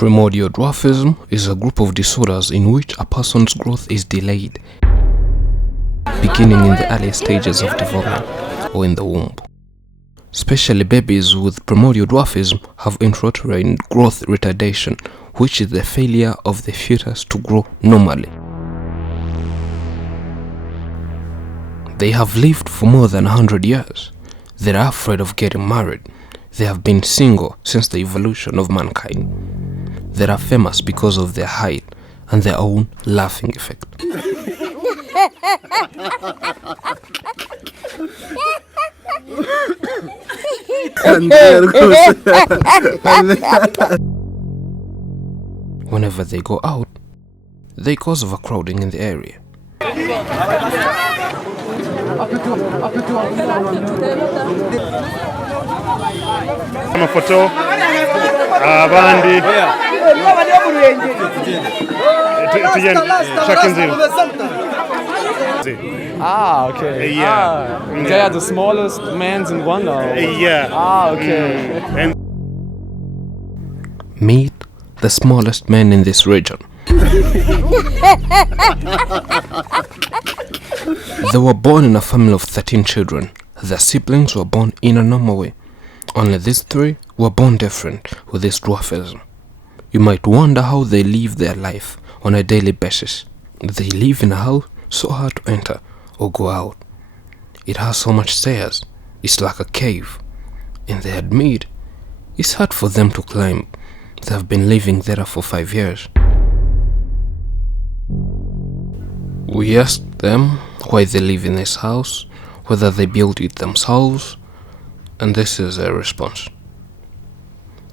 Primordial dwarfism is a group of disorders in which a person's growth is delayed, beginning in the early stages of development or in the womb. Especially babies with primordial dwarfism have intrauterine growth retardation, which is the failure of the fetus to grow normally. They have lived for more than 100 years. They are afraid of getting married. They have been single since the evolution of mankind. They are famous because of their height and their own laughing effect. Whenever they go out, they cause overcrowding in the area. Amafoto abandi okay. They are the smallest mans in Wonder. Okay. And Meet the smallest man in this region. They were born in a family of 13 children. Their siblings were born in a normal way. Only these 3 were born different with this dwarfism. You might wonder how they live their life on a daily basis. They live in a house so hard to enter or go out. It has so much stairs, it's like a cave. And they admit it's hard for them to climb. They have been living there for 5 years. We asked them why they live in this house, whether they built it themselves, and this is their response.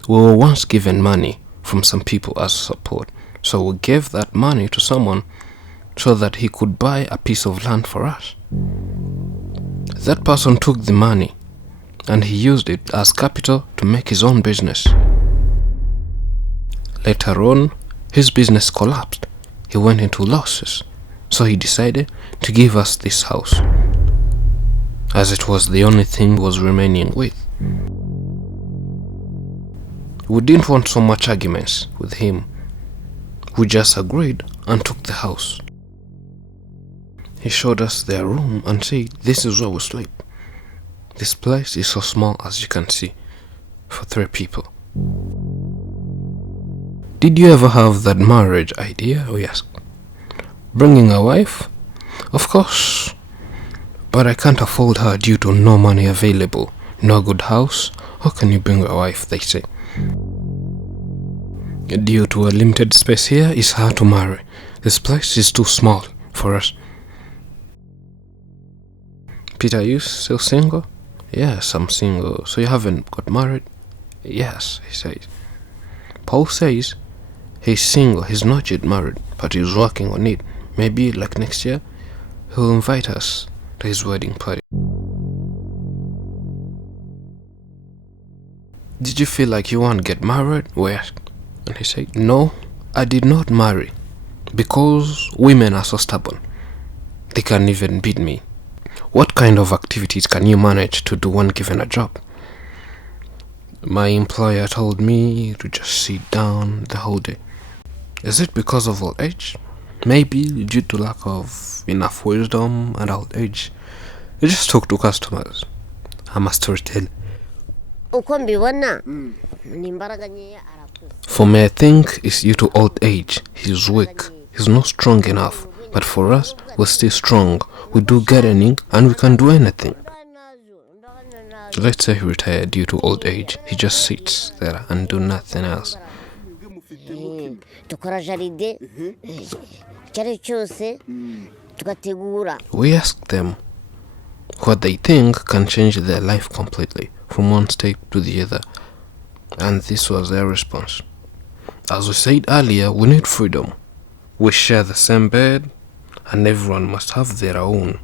We were once given money from some people as support, so we gave that money to someone so that he could buy a piece of land for us. That person took the money and he used it as capital to make his own business. Later on, his business collapsed. He went into losses, so he decided to give us this house, as it was the only thing he was remaining with. We didn't want so much arguments with him. We just agreed and took the house. He showed us their room and said, "This is where we sleep. This place is so small, as you can see, for 3 people." Did you ever have that marriage idea? We asked. Bringing a wife? Of course. But I can't afford her due to no money available, no good house. How can you bring a wife, they say. Due to a limited space here, it's hard to marry. This place is too small for us. Peter, are you still single? Yes, I'm single. So you haven't got married? Yes, he says. Paul says he's single, he's not yet married, but he's working on it. Maybe like next year, he'll invite us to his wedding party. Did you feel like you want to get married? We asked. And he said, no, I did not marry because women are so stubborn. They can't even beat me. What kind of activities can you manage to do when given a job? My employer told me to just sit down the whole day. Is it because of old age? Maybe due to lack of enough wisdom and old age. You just talk to customers. I'm a storyteller. For me, I think it's due to old age. He's weak. He's not strong enough. But for us, we're still strong. We do gardening and we can do anything. Let's say he retired due to old age. He just sits there and do nothing else. We asked them what they think can change their life completely from one state to the other, and this was their response. As we said earlier, we need freedom. We share the same bed and everyone must have their own.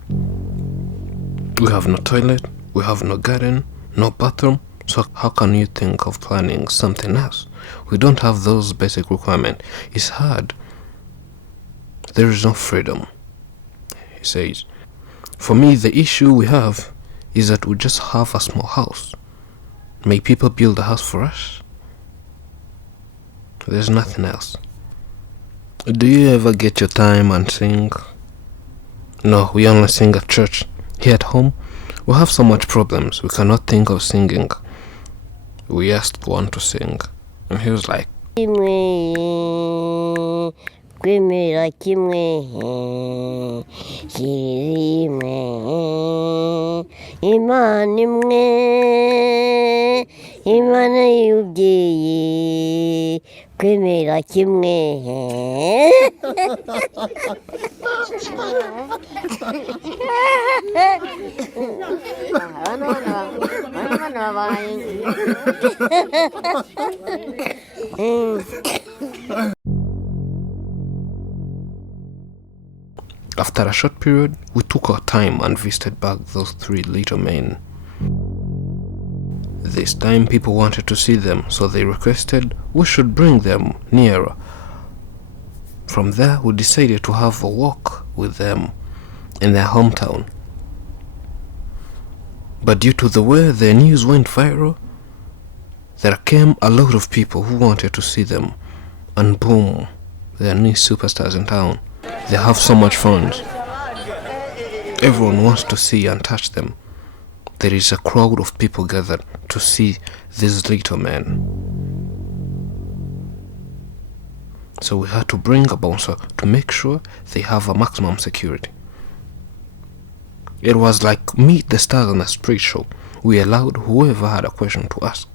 We have no toilet, we have no garden, no bathroom, so how can you think of planning something else? We don't have those basic requirements. It's hard. There is no freedom, he says. For me, the issue we have is that we just have a small house. May people build a house for us? There's nothing else. Do you ever get your time and sing? No, we only sing at church. Here at home, we have so much problems, we cannot think of singing. We asked one to sing, and he was like, kwemera kimwe kiri imwe imana imwe imana y'ubyeyi kwemera kimwe. After a short period, we took our time and visited back those 3 little men. This time people wanted to see them, so they requested we should bring them nearer. From there, we decided to have a walk with them in their hometown. But due to the way their news went viral, there came a lot of people who wanted to see them, and boom, they are new superstars in town. They have so much fun. Everyone wants to see and touch them. There is a crowd of people gathered to see these little men. So we had to bring a bouncer to make sure they have a maximum security. It was like Meet the Stars on a street show. We allowed whoever had a question to ask,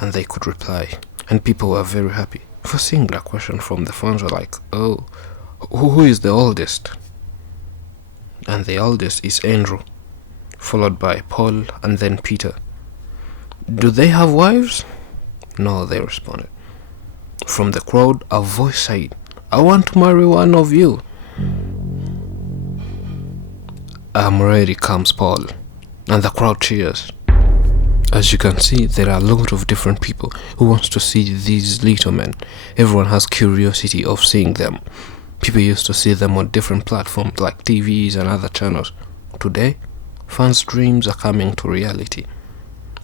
and they could reply, and people were very happy. For seeing that question from the fans were like, oh, who is the oldest? And the oldest is Andrew, followed by Paul and then Peter. Do they have wives? No, they responded. From the crowd, a voice said, I want to marry one of you. I'm ready, comes Paul, and the crowd cheers. As you can see, there are a lot of different people who wants to see these little men. Everyone has curiosity of seeing them. People used to see them on different platforms like TVs and other channels. Today, fans' dreams are coming to reality.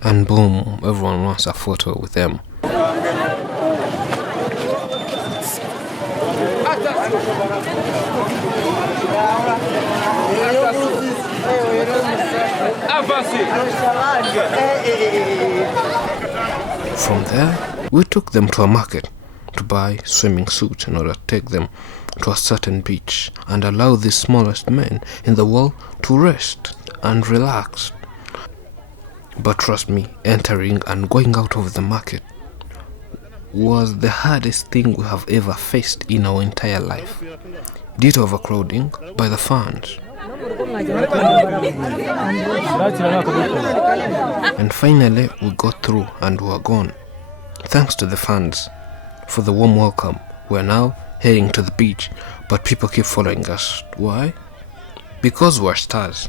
And boom, everyone wants a photo with them. From there, we took them to a market to buy swimming suits in order to take them to a certain beach and allow the smallest men in the world to rest and relax. But trust me, entering and going out of the market was the hardest thing we have ever faced in our entire life, due to overcrowding by the fans. And finally, we got through and we were gone. Thanks to the fans for the warm welcome. We're now heading to the beach, but people keep following us. Why? Because we're stars.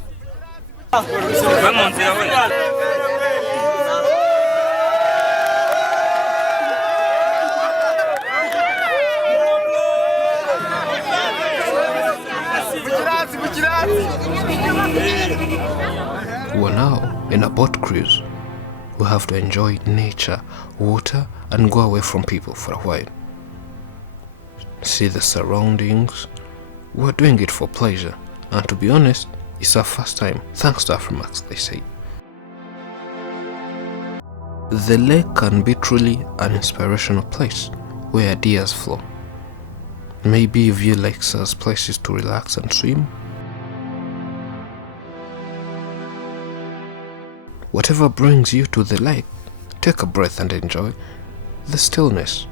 We're now in a boat cruise. We have to enjoy nature, water, and go away from people for a while. See the surroundings. We're doing it for pleasure, and to be honest, it's our first time, thanks to Afrimax, they say. The lake can be truly an inspirational place where ideas flow. Maybe you view lakes as places to relax and swim. Whatever brings you to the lake, take a breath and enjoy the stillness.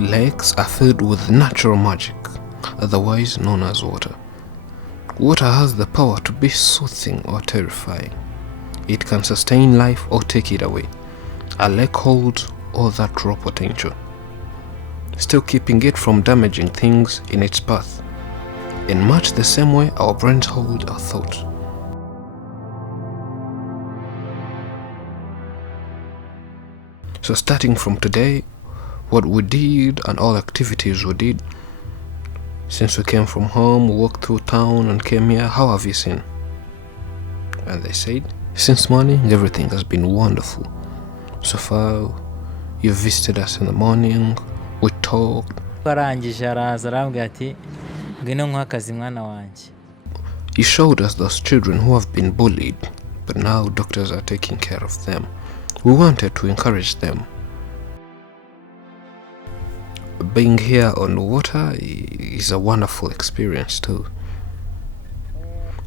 Lakes are filled with natural magic, otherwise known as water. Water has the power to be soothing or terrifying. It can sustain life or take it away. A lake holds all that raw potential, still keeping it from damaging things in its path. In much the same way our brains hold our thoughts. So starting from today, what we did and all activities we did, since we came from home, we walked through town and came here, how have you seen? And they said, since morning everything has been wonderful. So far, you visited us in the morning, we talked. arangije araza arambwira ati ngwino nkwa akazi mwana wanjye. You showed us those children who have been bullied, but now doctors are taking care of them. We wanted to encourage them. Being here on water is a wonderful experience too.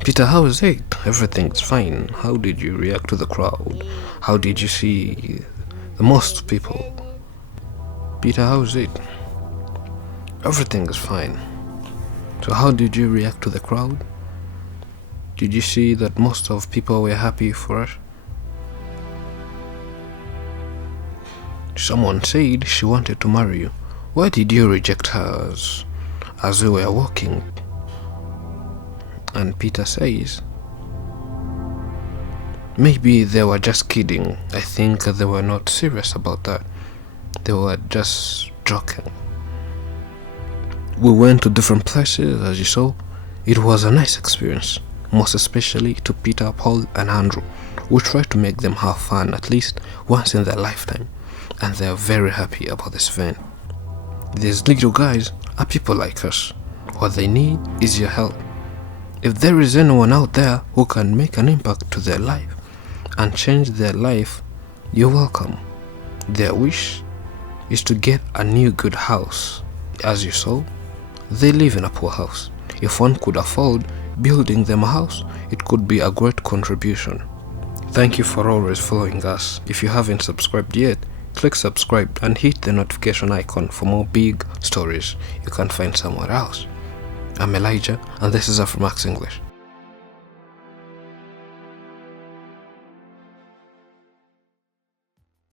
Peter, how is it? Everything's fine. How did you react to the crowd? How did you see the most people? Peter, how is it? Everything is fine. So how did you react to the crowd? Did you see that most of people were happy for us? Someone said she wanted to marry you. Why did you reject her as we were walking? And Peter says, maybe they were just kidding. I think they were not serious about that. They were just joking. We went to different places, as you saw. It was a nice experience, most especially to Peter, Paul, and Andrew. We tried to make them have fun at least once in their lifetime, and they are very happy about this event. These little guys are people like us. What they need is your help. If there is anyone out there who can make an impact to their life and change their life, you're welcome. Their wish is to get a new good house. As you saw, they live in a poor house. If one could afford building them a house, it could be a great contribution. Thank you for always following us. If you haven't subscribed yet, click subscribe and hit the notification icon for more big stories you can't find somewhere else. I'm Elijah, and this is Afrimax English.